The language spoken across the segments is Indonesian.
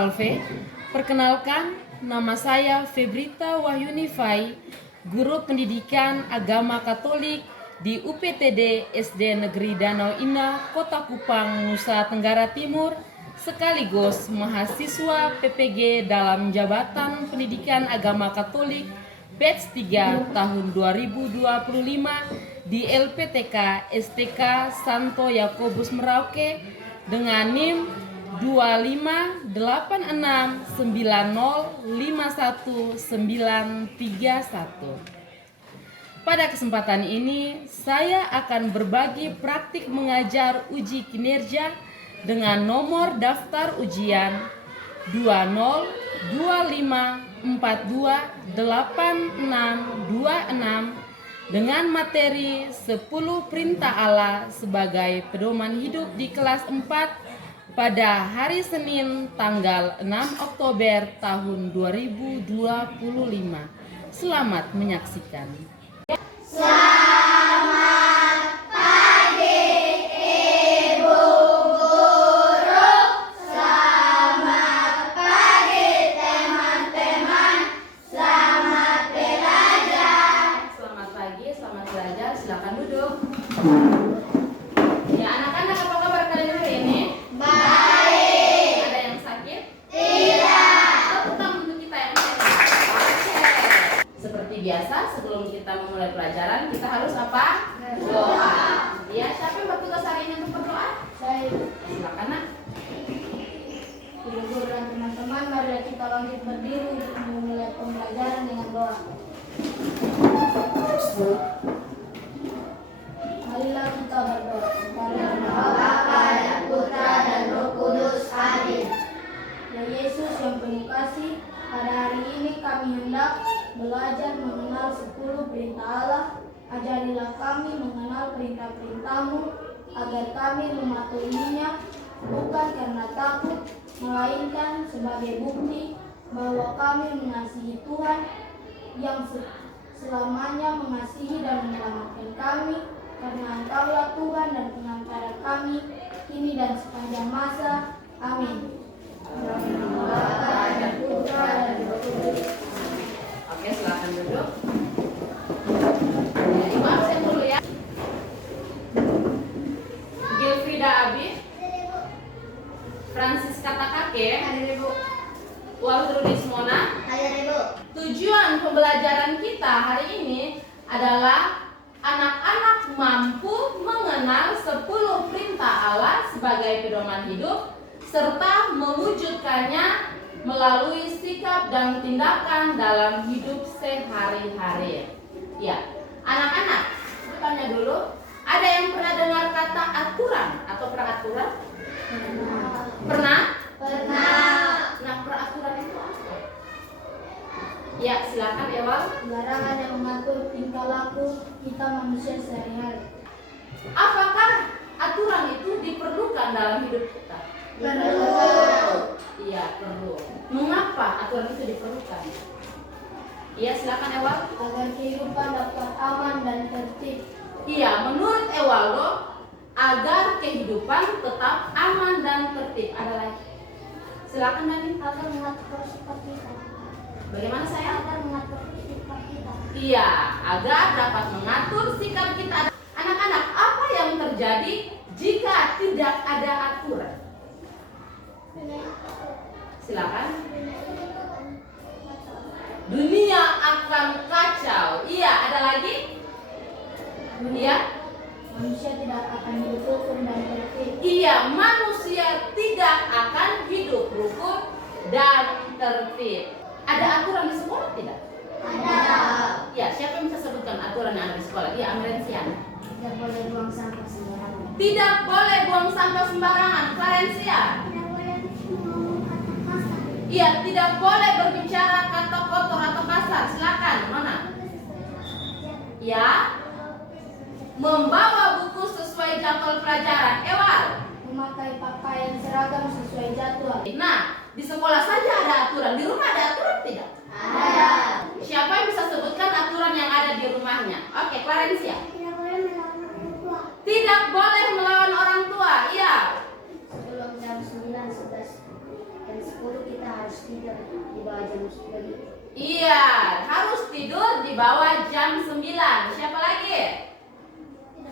Salve. Perkenalkan, nama saya Febrita Wahyuni Fai, guru pendidikan agama Katolik di UPTD SD Negeri Danau Indah, Kota Kupang, Nusa Tenggara Timur, sekaligus mahasiswa PPG dalam Jabatan Pendidikan Agama Katolik batch 3 tahun 2025 di LPTK STK Santo Yakobus Merauke dengan NIM 258605191. Pada kesempatan ini saya akan berbagi praktik mengajar uji kinerja dengan nomor daftar ujian 2025428626 dengan materi 10 perintah Allah sebagai pedoman hidup di kelas 4 pada hari Senin tanggal 6 Oktober tahun 2025. Selamat menyaksikan. Silakan duduk. Ya, anak-anak, apa kabar kalian hari ini? Baik. Ada yang sakit? Tidak. Tetap untuk kita yang sehat. Oke. Seperti biasa, sebelum kita memulai pelajaran, kita harus apa? Doa. Ya, siapa yang bertugas hari ini untuk berdoa? Saya. Silakan, Nak. Ibu guru dan teman-teman, mari kita lanjut berdiri untuk memulai pembelajaran dengan doa. Marilah kita berdoa. Kepada Bapa dan Putra dan Roh Kudus. Amin. Ya Yesus yang penuh kasih, pada hari ini kami hendak belajar mengenal 10 perintah Allah. Ajarilah kami mengenal perintah-perintah-Mu, agar kami mematuhinya bukan karena takut, melainkan sebagai bukti bahwa kami mengasihi Tuhan yang selamanya mengasihi dan menyelamatkan kami, karena Engkaulah Tuhan dan pengantara kami kini dan sepanjang masa. Amin. Bapa dan Putra dan Roh Kudus. Oke, silakan duduk. Ya, Ibu absen dulu ya. Gilfrida Abi, Francis Katakake, Waltrudis Mona. Tujuan pembelajaran kita hari ini adalah anak-anak mampu mengenal 10 perintah Allah sebagai pedoman hidup serta mewujudkannya melalui sikap dan tindakan dalam hidup sehari-hari. Ya, anak-anak, tanya dulu, ada yang pernah dengar kata aturan atau peraturan? Pernah? Pernah. Nah, peraturan itu apa? Ya, silakan Ewal. Larangan yang mengatur tingkah laku kita manusia sehari-hari. Apakah aturan itu diperlukan dalam hidup kita? Perlu. Iya, perlu. Mengapa aturan itu diperlukan? Iya, silakan Ewal. Agar kehidupan dapat aman dan tertib. Iya, menurut Ewaldo, agar kehidupan tetap aman dan tertib. Ada lagi? Silakan Dani. Agar mengatur sikap kita. Bagaimana saya? Agar mengatur sikap kita. Iya, agar dapat mengatur sikap kita. Anak-anak, apa yang terjadi jika tidak ada aturan? Silakan. Dunia akan kacau. Iya, ada lagi? Iya. Manusia tidak akan hidup rukun dan tertib. Iya, manusia tidak akan hidup rukun dan tertib. Ada aturan di sekolah tidak? Ada. Ya, siapa yang bisa sebutkan aturan yang ada di sekolah? Iya, Amrensian. Tidak boleh buang sampah sembarangan. Tidak boleh buang sampah sembarangan. Florencia. Tidak boleh ngomong kata kasar. Iya, tidak boleh berbicara kata kotor atau kasar. Silakan, Nona. Ya. Membawa buku sesuai jadwal pelajaran. Ewal. Memakai pakaian seragam sesuai jadwal. Nah, di sekolah saja ada aturan. Di rumah ada aturan tidak? Ada. Siapa yang bisa sebutkan aturan yang ada di rumahnya? Oke, Clarencia. Tidak boleh melawan orang tua. Tidak boleh melawan orang tua. Iya. Sebelum jam 9, 11, dan 10 kita tidur di bawah jam 9. Iya, harus tidur di bawah jam 9. Siapa lagi?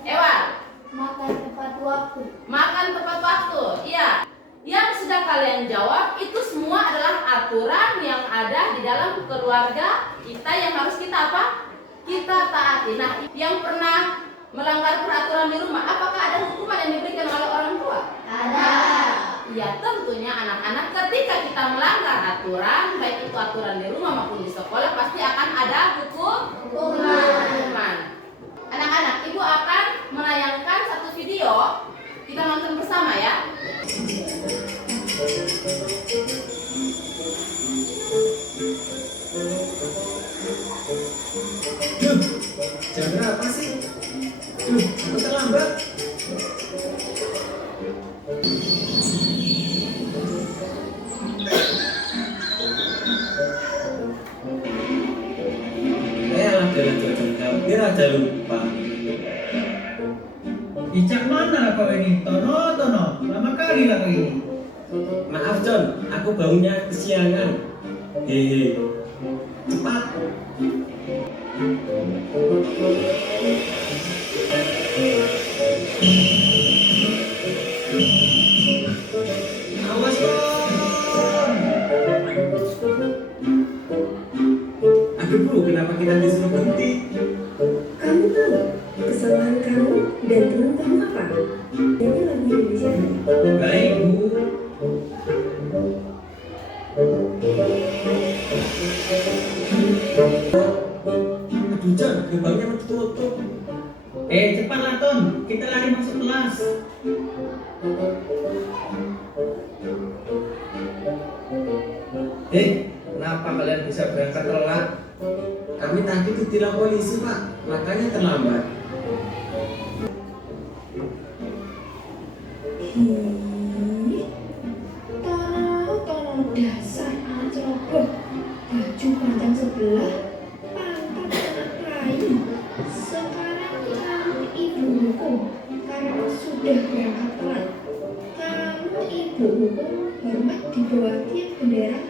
Ewal. Makan tepat waktu. Makan tepat waktu. Iya. Yang sudah kalian jawab itu semua adalah aturan yang ada di dalam keluarga kita yang harus kita apa? Kita taati. Nah, yang pernah melanggar peraturan di rumah, apakah ada hukuman yang diberikan oleh orang tua? Ada. Ya, tentunya anak-anak ketika kita melanggar aturan, baik itu aturan di rumah maupun di sekolah, pasti akan ada hukuman. Anak-anak, ibu akan menayangkan satu video. Kita nonton bersama ya. Duh, jam berapa sih? Duh, aku terlambat. Hampir aja lupa. Icak mana kau ini? Tono, lama kali lah kau ini. Maaf John, aku bangunnya kesiangan. Hehe, cepat. Awas John. Aduh bro, kenapa kita disuruh berhenti? Kamu tahu kesalahan kamu dan teman kamu apa? Nyanyi lagu Indonesia. Baik bu. Aduh John, gerbangnya mau tutup. Cepatlah Ton, kita lari masuk kelas. Kenapa kalian bisa berangkat telat? Kami tadi ditilang polisi pak, makanya terlambat. Tono dasar anak ceroboh. Baju panjang sebelah, pantat anak kayu. Sekarang kamu ibu hukum karena sudah berangkat telat. Kamu ibu hukum hormat di bawah tiang bendera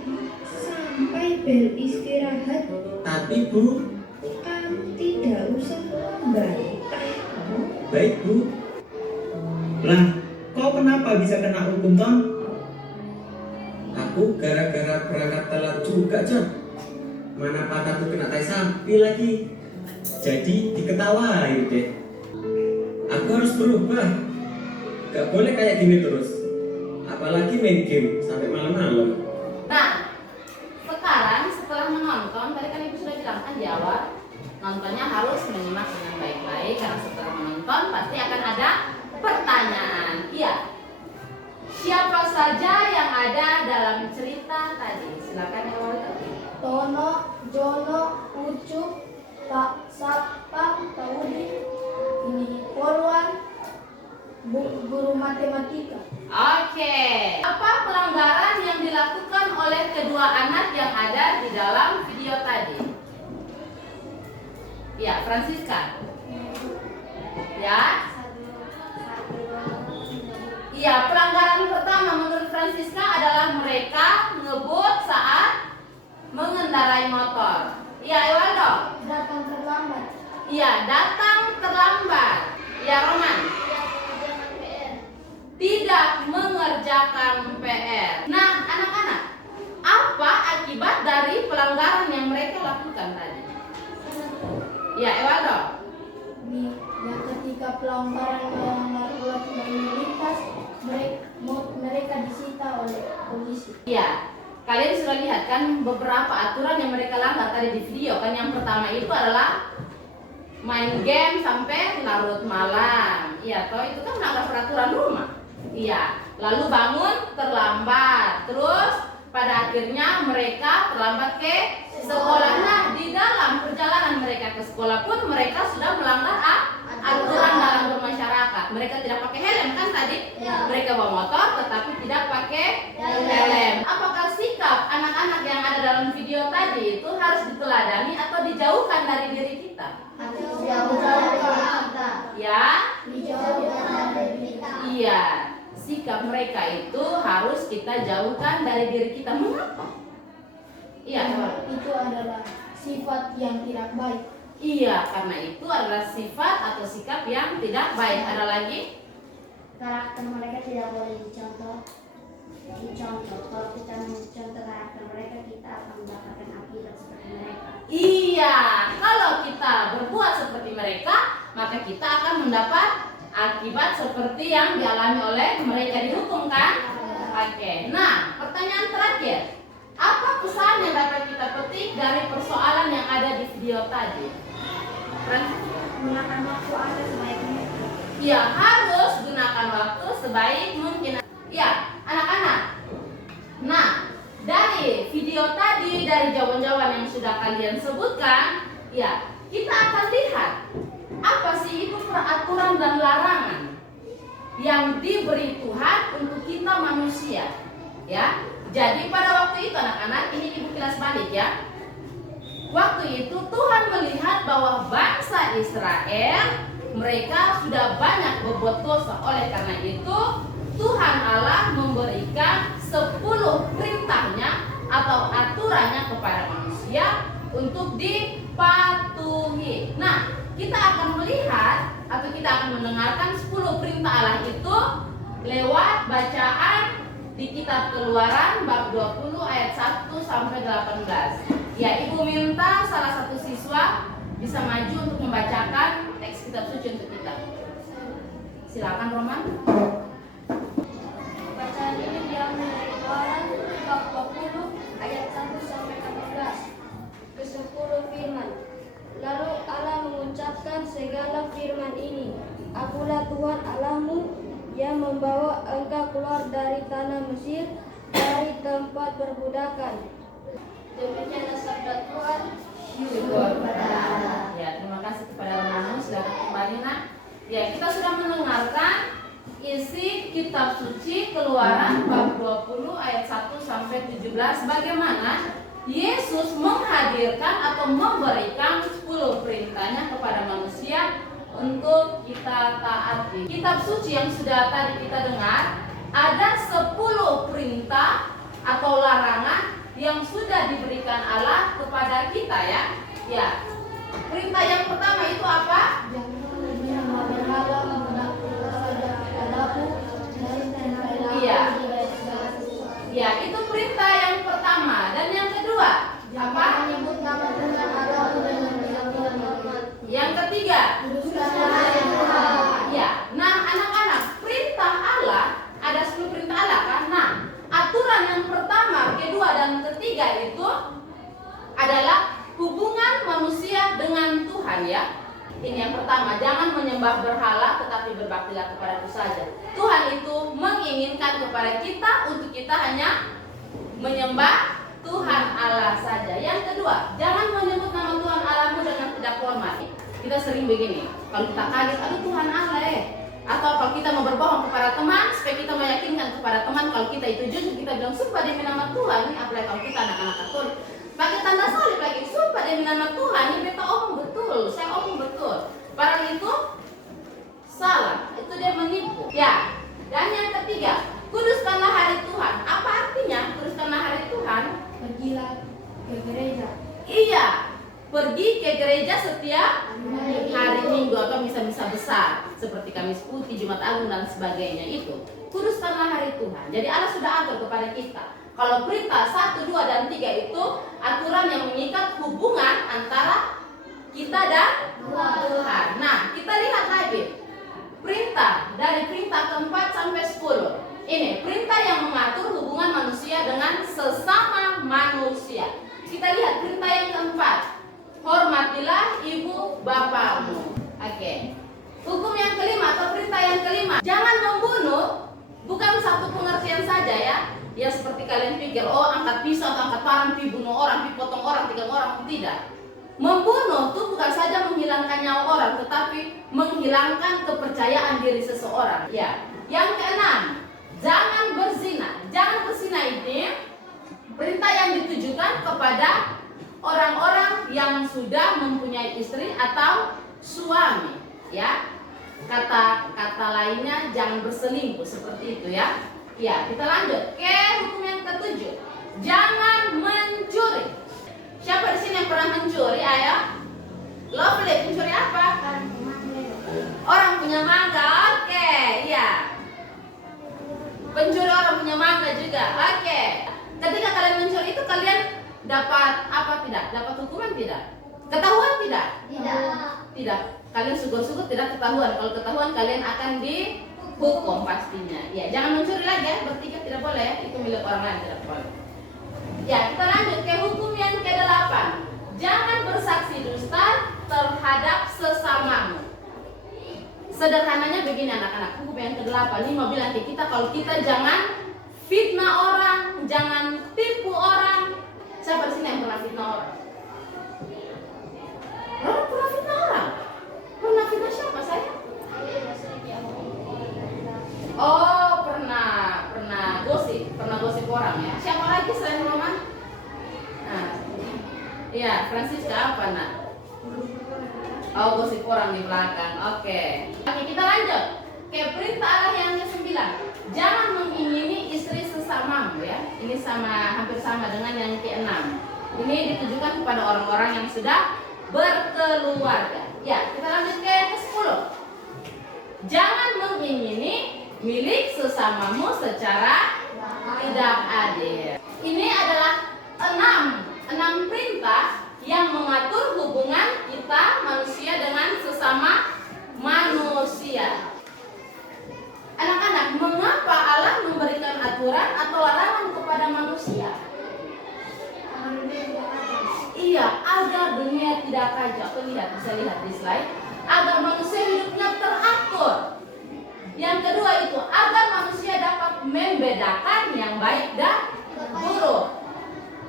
sampai bel istirahat. Tapi bu, Kamu tidak usah membantah. baik bu. Lah, kau kenapa bisa kena hukum Ton? Aku gara-gara berangkat telat juga John. Mana patahku kena tai sapi lagi. Jadi diketawain deh. Aku harus berubah. Gak boleh kayak gini terus. Apalagi main game sampai malam-malam. Nah, sekarang setelah menonton, tadi kan ibu sudah bilang kan di awal, nontonnya harus menyimak dengan baik-baik karena setelah menonton pasti akan ada pertanyaan. Iya. Siapa saja yang ada dalam cerita tadi? Silakan Ewal. Tono, Jono, Ucup, Pak Sapam, Taudi, ini Polwan, guru matematika. Oke. Apa pelanggaran yang dilakukan oleh kedua anak yang ada di dalam video tadi? Ya, Francisca. Ya. Iya, pelanggaran pertama menurut Francisca adalah mereka ngebut saat mengendarai motor. Iya, Ewaldo. Datang terlambat. Iya, datang terlambat. Iya, Roman. Tidak mengerjakan PR. Nah, anak-anak, apa akibat dari pelanggaran yang mereka lakukan tadi? Ya, Ewaldo. Yang ketika pelanggaran melanggar lalu lintas, mereka disita oleh polisi. Iya, kalian sudah lihat kan beberapa aturan yang mereka langgar tadi di video kan. Yang pertama itu adalah main game sampai larut malam. Iya, toh itu kan melanggar peraturan rumah. Iya, lalu bangun terlambat. Terus pada akhirnya mereka terlambat ke sekolah. Nah, di dalam perjalanan mereka ke sekolah pun mereka sudah melanggar aturan dalam bermasyarakat. Mereka tidak pakai helm kan tadi? Ya. Mereka bawa motor tetapi tidak pakai helm. Apakah sikap anak-anak yang ada dalam video tadi itu harus diteladani atau dijauhkan dari diri kita? Ya? Iya. Sikap mereka itu harus kita jauhkan dari diri kita. Mengapa? Iya, itu adalah sifat yang tidak baik. iya, karena itu adalah sifat atau sikap yang tidak baik. Ada lagi? Karakter mereka tidak boleh dicontoh. Kalau kita mencontoh karakter mereka, kita akan mendapatkan akibat seperti mereka. Iya, kalau kita berbuat seperti mereka, maka kita akan mendapat akibat seperti yang dialami oleh mereka, dihukum kan? Oke, nah pertanyaan terakhir, apa pesan yang dapat kita petik dari persoalan yang ada di video tadi? Gunakan waktu Anda sebaik mungkin. Ya, harus gunakan waktu sebaik mungkin. Ya, anak-anak. Nah, dari video tadi, dari jawaban-jawaban yang sudah kalian sebutkan, ya, kita akan lihat apa sih itu peraturan dan larangan yang diberi Tuhan untuk kita manusia. Ya, jadi pada waktu itu anak-anak, ini ibu kilas balik ya. Waktu itu Tuhan melihat bahwa bangsa Israel mereka sudah banyak berbuat dosa. Oleh karena itu Tuhan Allah memberikan 10 perintahnya atau aturannya kepada manusia untuk dipatuhi. Nah, kita akan melihat atau kita akan mendengarkan 10 perintah Allah itu lewat bacaan di kitab Keluaran bab 20 ayat 1 sampai 18. Ya, Ibu minta salah satu siswa bisa maju untuk membacakan teks kitab suci untuk kita. Silakan Roman. Bacaan ini diambil dari Keluaran bab 20 ayat 1 sampai 18. Ke-10 firman. Lalu Allah mengucapkan segala firman ini. Akulah Tuhan Allahmu yang membawa engkau keluar dari tanah Mesir, dari tempat perbudakan. Demikianlah sabda Tuhan. Syukur kepada Allah. Ya, terima kasih kepada Romanus. Silakan kembali nak. Ya, kita sudah mendengarkan isi kitab suci Keluaran bab 20 ayat 1 sampai 17 bagaimana Yesus menghadirkan atau memberikan 10 perintahnya kepada manusia untuk kita taati. Kitab suci yang sudah tadi kita dengar ada 10 perintah atau larangan yang sudah diberikan Allah kepada kita ya. Ya. Perintah yang pertama itu apa? Jangan berhala, menggunakan saja padaku dan Iya. Ya, itu perintah yang pertama. Dan yang kedua, apa? menyebut nama Tuhan Allahmu dengan bilang-bilang. Yang ketiga, Kuduskanlah Tuhan. ya. Nah, anak-anak, perintah Allah ada 10 perintah Allah kan? Nah, aturan yang pertama, kedua dan ketiga itu adalah hubungan manusia dengan Tuhan ya. Ini yang pertama, jangan menyembah berhala tetapi berbaktilah kepadaku saja. Tuhan itu menginginkan kepada kita untuk kita hanya menyembah Tuhan Allah saja. Yang kedua, jangan menyebut nama Tuhan Allahmu dengan tidak hormat. Kita sering begini, kalau kita kaget, aduh Tuhan Allah atau kalau kita mau berbohong kepada teman supaya kita meyakinkan kepada teman kalau kita itu jujur, kita bilang sumpah demi nama Tuhan. Ini apalagi kalau kita anak-anak Katolik pakai tanda salib lagi, sumpah demi nama Tuhan. Ini beta omong betul, saya omong betul. Padahal itu salah, itu dia menipu. Ya. Dan yang ketiga, kuduskanlah hari Tuhan. Apa artinya kuduskanlah hari Tuhan? Pergilah ke gereja. Iya, pergi ke gereja setiap hari Minggu atau misa-misa besar seperti Kamis Putih, Jumat Agung dan sebagainya itu. Kuduskanlah hari Tuhan. Jadi Allah sudah atur kepada kita. Kalau perintah 1, 2, dan 3 itu aturan yang mengikat hubungan antara kita dan Tuhan. Nah, kita lihat lagi. Perintah dari perintah keempat sampai 10. Ini perintah yang mengatur hubungan manusia dengan sesama manusia. Kita lihat perintah yang keempat. Hormatilah ibu bapakmu. Oke. Hukum yang kelima atau perintah yang kelima. Jangan membunuh. Bukan satu pengertian saja ya. Ya seperti kalian pikir, oh angkat pisau atau angkat parang, pi bunuh orang, pi potong orang, tiga orang. Tidak. Membunuh itu bukan saja menghilangkan nyawa orang, tetapi menghilangkan kepercayaan diri seseorang. Ya. Yang keenam, jangan berzina. Jangan berzina ini perintah yang ditujukan kepada orang-orang yang sudah mempunyai istri atau suami. Ya. Kata-kata lainnya jangan berselingkuh seperti itu ya. Ya, kita lanjut ke hukum yang ketujuh. Jangan mencuri. Siapa di sini yang pernah mencuri? Ayo. Lovely, mencuri apa? Orang punya mangga. Oke, iya. Pencuri orang punya mangga juga. Oke. Ketika kalian mencuri itu kalian dapat apa tidak? Dapat hukuman tidak? Ketahuan tidak? Tidak. Kalian syukur-syukur tidak ketahuan. Kalau ketahuan kalian akan dihukum pastinya. Ya, jangan mencuri lagi ya. Bertiga tidak boleh ya. Itu milik orang lain, tidak boleh. Ya, kita lanjut ke hukum yang ke-8. Jangan bersaksi dusta terhadap sesamamu. Sederhananya begini anak-anak. Hukum yang ke-8 ini mau bilang ke kita kalau kita jangan fitnah orang, jangan tipu orang. Siapa di sini yang pernah fitnah orang? Pernah fitnah orang? Pernah fitnah siapa saya? Oh, pernah gosip orang ya. Siapa lagi selain Roman? Nah, iya, Francisca apa nak? Oh, gosip orang di belakang. Oke, kita lanjut ke perintah Allah yang ke-9. Jangan mengingini istri sesamamu ya. Ini hampir sama dengan yang ke-6. Ini ditujukan kepada orang-orang yang sudah berkeluarga. Ya, kita lanjut ke ke-10. Jangan mengingini milik sesamamu secara tidak adil. Ini adalah enam perintah yang mengatur hubungan kita manusia dengan sesama manusia. Anak-anak, mengapa Allah memberikan aturan atau larangan kepada manusia? Iya, agar dunia tidak kacau. Bisa lihat di slide. Agar manusia hidupnya teratur. Yang kedua itu agar manusia dapat membedakan yang baik dan buruk.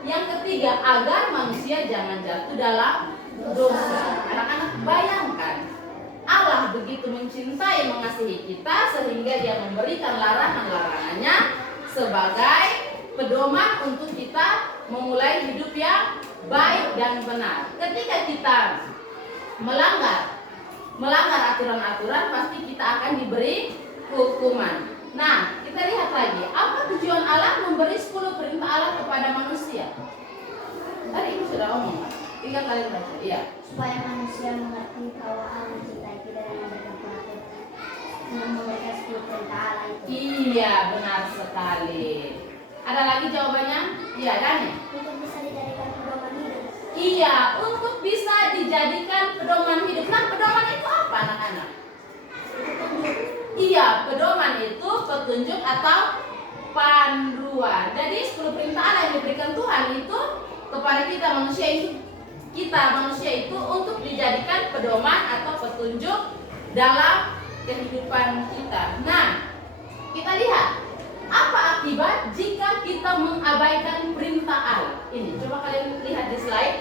Yang ketiga agar manusia jangan jatuh dalam dosa. Anak-anak bayangkan Allah begitu mencintai mengasihi kita sehingga Dia memberikan larangan-larangannya sebagai pedoman untuk kita memulai hidup yang baik dan benar. Ketika kita melanggar aturan-aturan pasti kita akan diberi hukuman. Nah, kita lihat lagi, apa tujuan Allah memberi 10 perintah Allah kepada manusia? Tadi Ibu sudah omong, tinggal kalian baca. Iya. Supaya manusia mengerti bahwa Allah mencintai kita dan memberikan perhatian memberikan 10 perintah Allah itu. Iya, benar sekali. Ada lagi jawabannya? Iya, Dani. Untuk bisa dijadikan pedoman hidup. Iya, untuk bisa dijadikan pedoman hidup. Nah, pedoman itu apa, anak-anak? Iya, pedoman itu petunjuk atau panduan. Jadi 10 perintah Allah yang diberikan Tuhan itu kepada kita manusia itu untuk dijadikan pedoman atau petunjuk dalam kehidupan kita. Nah, kita lihat apa akibat jika kita mengabaikan perintah Allah. Ini coba kalian lihat di slide.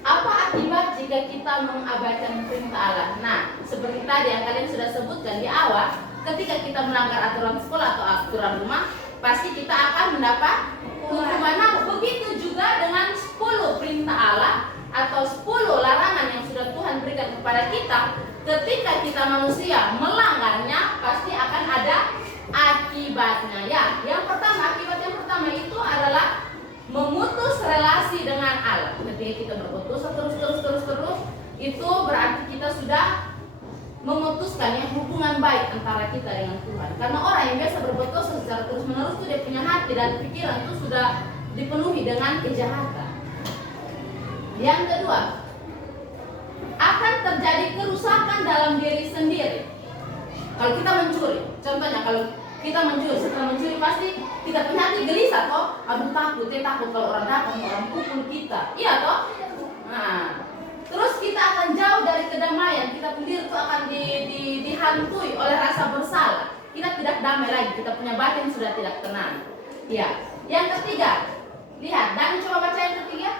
Apa akibat jika kita mengabaikan perintah Allah? Nah, seperti tadi yang kalian sudah sebutkan di awal, ketika kita melanggar aturan sekolah atau aturan rumah, pasti kita akan mendapat hukuman. Nah, begitu juga dengan 10 perintah Allah atau 10 larangan yang sudah Tuhan berikan kepada kita. Ketika kita manusia melanggarnya, pasti akan ada akibatnya. Ya, akibat yang pertama itu adalah memutus relasi dengan Allah. Ketika kita berbuat dosa terus, itu berarti kita sudah memutuskan yang hubungan baik antara kita dengan Tuhan. Karena orang yang biasa berbuat dosa secara terus-menerus itu dia punya hati dan pikiran itu sudah dipenuhi dengan kejahatan. Yang kedua, akan terjadi kerusakan dalam diri sendiri. Kalau kita mencuri, contohnya kalau kita mencuri, setelah mencuri pasti kita punya hati gelisah toh. Aduh takut kalau orang datang, orang pukul kita. Iya toh? Nah, terus kita akan jauh dari kedamaian. Kita sendiri itu akan dihantui oleh rasa bersalah. Kita tidak damai lagi, kita punya batin sudah tidak tenang. Iya. Yang ketiga, lihat, dan coba baca yang ketiga.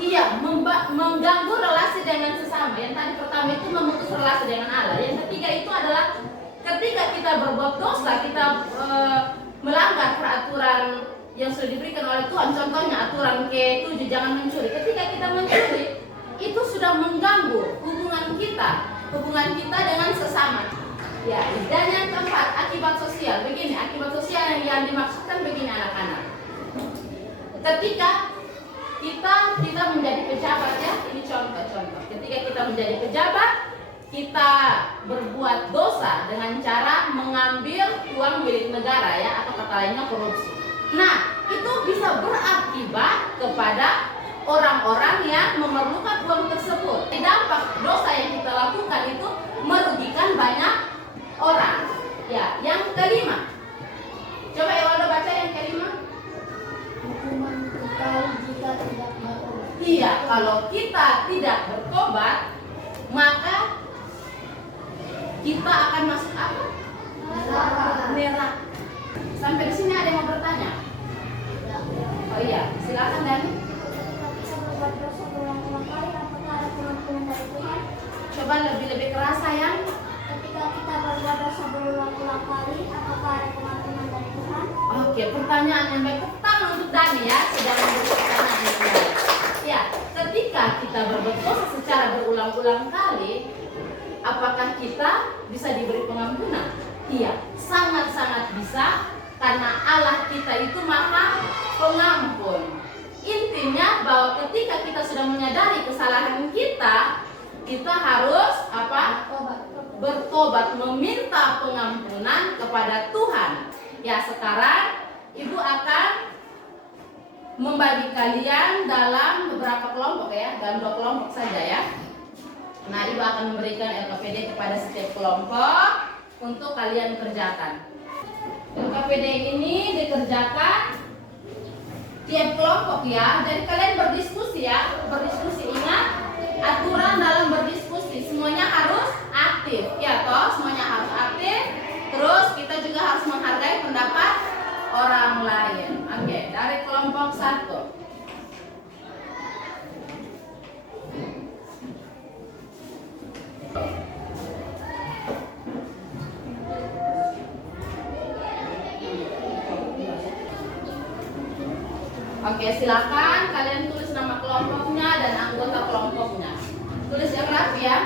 Iya, mengganggu relasi dengan sesama. Yang tadi pertama itu memutus relasi dengan Allah. Yang ketiga itu adalah ketika kita berbuat dosa, kita melanggar peraturan yang sudah diberikan oleh Tuhan. Contohnya aturan ke-7 jangan mencuri. Ketika kita mencuri, itu sudah mengganggu hubungan kita dengan sesama. Ya, dan yang keempat, akibat sosial. Begini, akibat sosial yang dimaksudkan begini anak-anak. Ketika kita menjadi pejabat ya, ini contoh-contoh. Ketika kita menjadi pejabat, kita berbuat dosa dengan cara mengambil uang milik negara ya, atau kata lainnya korupsi. Nah, itu bisa berakibat kepada orang-orang yang memerlukan uang tersebut. Dampak dosa yang kita lakukan itu merugikan banyak orang. Ya, yang kelima. Coba Ewaldo baca yang kelima. Hukuman kekal jika tidak bertobat. Iya, kalau kita tidak bertobat, maka kita akan masuk apa? Neraka. Sampai di sini ada yang mau bertanya? Oh iya, silakan Dani. Ketika kita berbuat dosa berulang-ulang kali, apakah ada pengampunan dari Tuhan? Coba lebih keras sayang. Ketika kita berbuat dosa berulang-ulang kali, apakah ada pengampunan dari Tuhan? Oke, pertanyaan yang baik. Tepuk tangan untuk Dani ya, sedang memberi pertanyaan yang baik. Ya, ketika kita berbuat dosa secara berulang-ulang kali, apakah kita bisa diberi pengampunan? Iya, sangat-sangat bisa, karena Allah kita itu Maha Pengampun. Intinya bahwa ketika kita sudah menyadari kesalahan kita harus apa? Bertobat, meminta pengampunan kepada Tuhan. Ya, sekarang Ibu akan membagi kalian dalam beberapa kelompok ya, dalam 2 kelompok saja ya. Nah, Ibu akan memberikan LKPD kepada setiap kelompok untuk kalian kerjakan. LKPD ini dikerjakan tiap kelompok ya. Jadi kalian berdiskusi ya, berdiskusi. Ingat aturan dalam berdiskusi, semuanya harus aktif ya toh, semuanya harus aktif. Terus kita juga harus menghargai pendapat orang lain. Oke, dari kelompok 1. Oke, silakan kalian tulis nama kelompoknya dan anggota kelompoknya. Tulis yang rapi ya.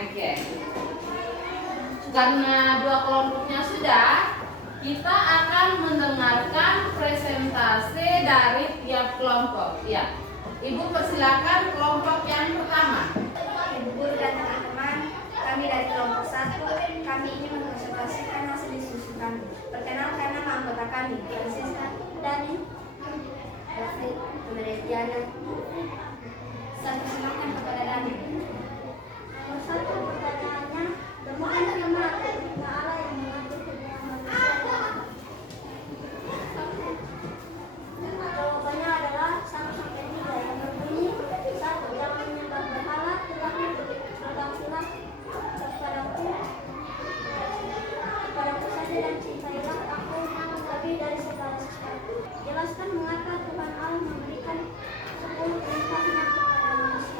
Oke. Karena 2 kelompoknya sudah, kita akan mendengarkan presentasi dari tiap kelompok. Ya, Ibu persilakan kelompok yang pertama. Ibu guru dan teman-teman, kami dari kelompok 1, kami ingin mempresentasikan hasil diskusi kami. Perkenalkan nama anggota kami, Francisca, Dani, David, kemudian Diana. Saya persilakan kepada Dani. Nomor 1 pertanyaannya, temukan nama atau hikmah Allah yang mengatur hubungan manusia. Jawabannya adalah 1-3 yang berbunyi 1. Jangan menyembah berhala, tetapi berbaktilah kepadaku saja dan cintailah aku lebih dari segala sesuatu. Jelaskan mengapa Tuhan Allah memberikan 10 perintahnya kepada manusia.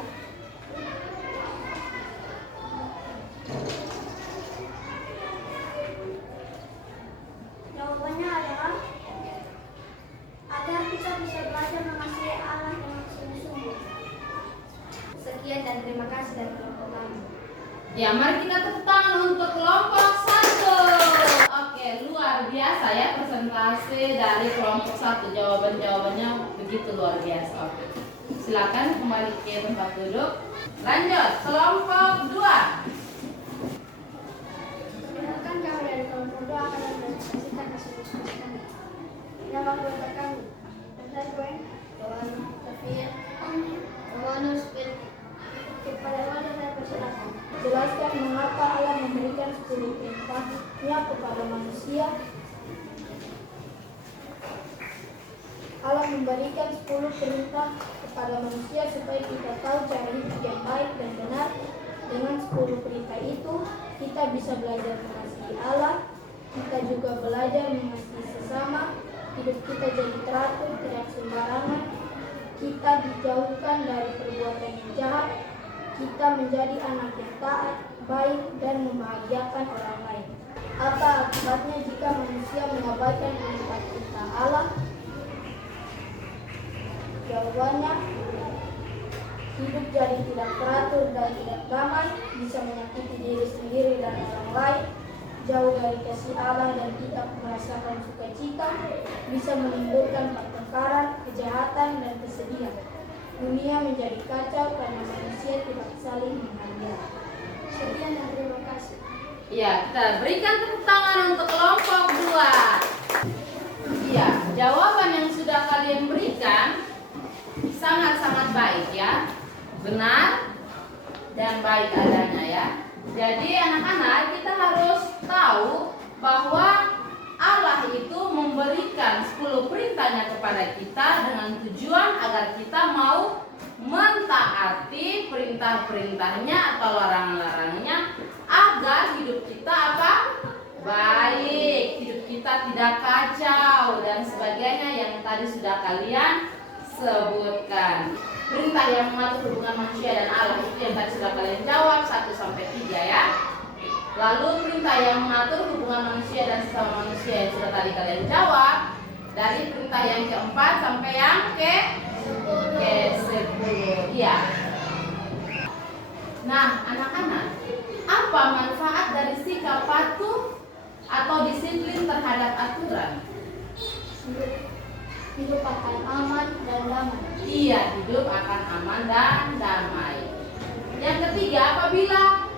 Jawabannya adalah agar kita bisa belajar mengasihi Allah dengan sungguh-sungguh. Sekian dan terima kasih dari kelompok kami. Ya, mari kita tepuk tangan untuk kelompok 1. Oke, luar biasa ya presentasi dari kelompok 1. Jawaban-jawabannya begitu luar biasa. Oke. Silakan kembali ke tempat duduk. Lanjut, kelompok 2. Perkenalkan, kami dari kelompok 2 akan mempresentasikan hasil diskusi kami. Nama anggota kami, Anton Gwen, Sofia, Romanus, kepada Romanus saya persilakan. Jelaskan mengapa Allah memberikan 10 perintahnya kepada manusia. Allah memberikan 10 perintah kepada manusia supaya kita tahu cara hidup yang baik dan benar. Dengan 10 perintah itu, kita bisa belajar mengasihi mengasihi Allah, kita juga belajar mengasihi sesama, hidup kita jadi teratur, tidak sembarangan, kita dijauhkan dari perbuatan yang jahat, kita menjadi anak yang taat, baik, dan membahagiakan orang lain. Apa akibatnya jika manusia mengabaikan perintah Allah? Jawabannya, hidup jadi tidak teratur dan tidak damai, bisa menyakiti diri sendiri dan orang lain, jauh dari kasih Allah dan tidak merasakan sukacita, bisa menimbulkan pertengkaran, kejahatan, dan kesedihan. Dunia menjadi kacau karena manusia tidak saling menghargai. Sekian dan terima kasih. Ya, kita berikan tepuk tangan untuk kelompok 2. Ya, jawaban yang sudah kalian berikan sangat-sangat baik ya. Benar dan baik adanya ya. Jadi anak-anak, kita harus tahu bahwa Allah itu memberikan 10 perintahnya kepada kita dengan tujuan agar kita mau mentaati perintah-perintahnya atau larangan-larangannya agar hidup kita apa? Baik, hidup kita tidak kacau dan sebagainya yang tadi sudah kalian sebutkan. Perintah yang mengatur hubungan manusia dan Allah itu yang tadi sudah kalian jawab 1 sampai 3 ya. Lalu perintah yang mengatur hubungan manusia dan sesama manusia yang sudah tadi kalian jawab, dari perintah yang keempat sampai yang ke-10. Iya. Nah, anak-anak, apa manfaat dari sikap patuh atau disiplin terhadap aturan? Hidup akan aman dan damai. Iya, hidup akan aman dan damai. Yang ketiga, apabila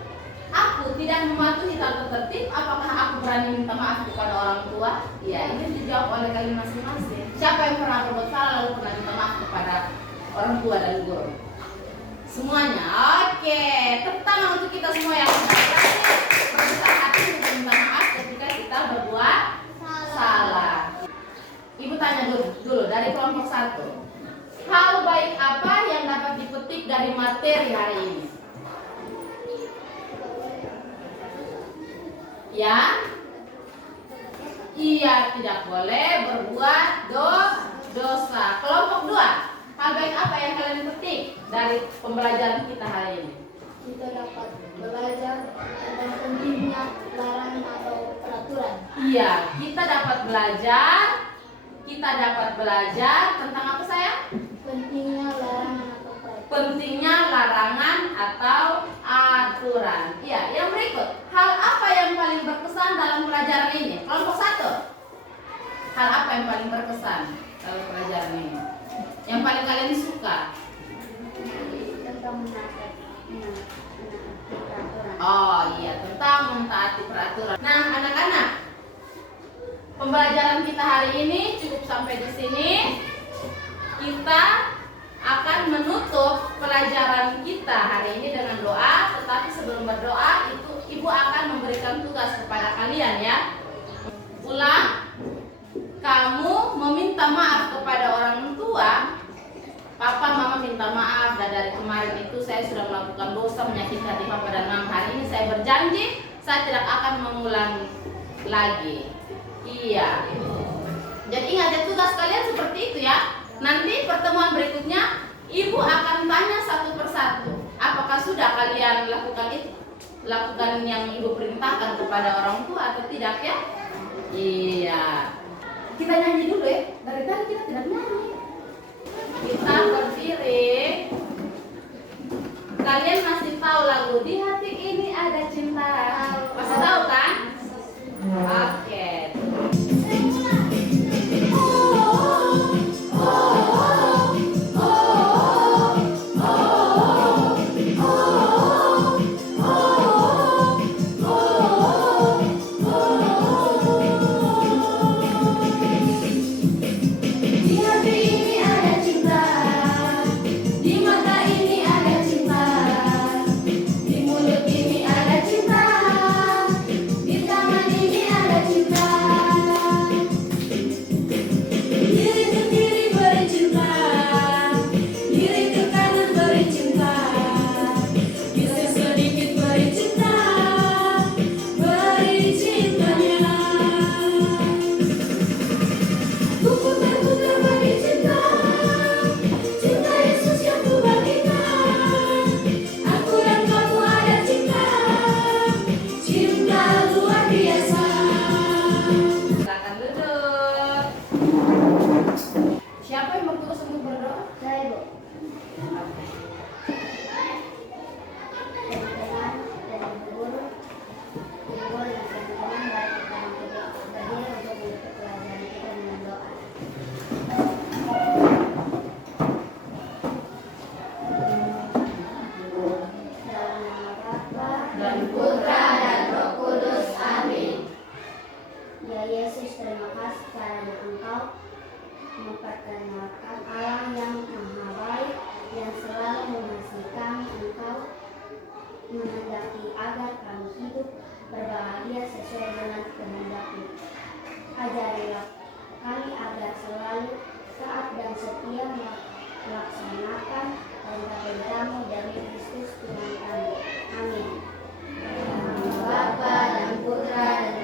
aku tidak mematuhi tata tertib, apakah aku berani minta maaf kepada orang tua? Iya, ini dijawab oleh kalian masing-masing. Siapa yang pernah berbuat salah lalu pernah minta maaf kepada orang tua dan guru? Semuanya. Oke, tepuk tangan untuk kita semua yang sudah berhasil berbesar hati untuk minta maaf ketika kita berbuat salah. Ibu tanya dulu dari kelompok 1. Hal baik apa yang dapat dipetik dari materi hari ini? Ya? Iya, tidak boleh berbuat dosa. Kelompok 2. Hal baik apa yang kalian petik dari pembelajaran kita hari ini? Kita dapat belajar tentang pentingnya larangan atau peraturan. Iya, kita dapat belajar tentang apa sayang? Pentingnya larangan atau peraturan. Pentingnya larangan atau aturan. Iya, yang berikut. Hal apa yang paling berkesan dalam pelajaran ini? Kelompok 1. Hal apa yang paling berkesan dalam pelajaran ini? Yang paling kalian suka? Tentang menaati peraturan. Oh iya, tentang mentaati peraturan. Nah, anak-anak, pembelajaran kita hari ini cukup sampai di sini. Kita akan menutup pelajaran kita hari ini dengan doa. Tetapi sebelum berdoa, ibu akan memberikan tugas kepada kalian ya. Ulang. Kamu meminta maaf kepada orang tua. Papa, mama minta maaf dan dari kemarin itu saya sudah melakukan dosa menyakiti hati papa dan mama. Hari ini saya berjanji saya tidak akan mengulangi lagi. Iya. Jadi ingat ya, tugas kalian seperti itu ya. Nanti pertemuan berikutnya ibu akan tanya satu persatu. Apakah sudah kalian lakukan itu? Lakukan yang ibu perintahkan kepada orang tua atau tidak ya? Iya. Kita nyanyi dulu ya. Dari tadi kita tidak nyanyi. Kita berdiri. Kalian masih tahu lagu Di Hati Ini Ada Cinta? Masih tahu kan? Oke. Di hati ini ada cinta. setia melaksanakan perintah-perintah-Mu demi Kristus Tuhan kami. Amin. Bapa dan Putra dan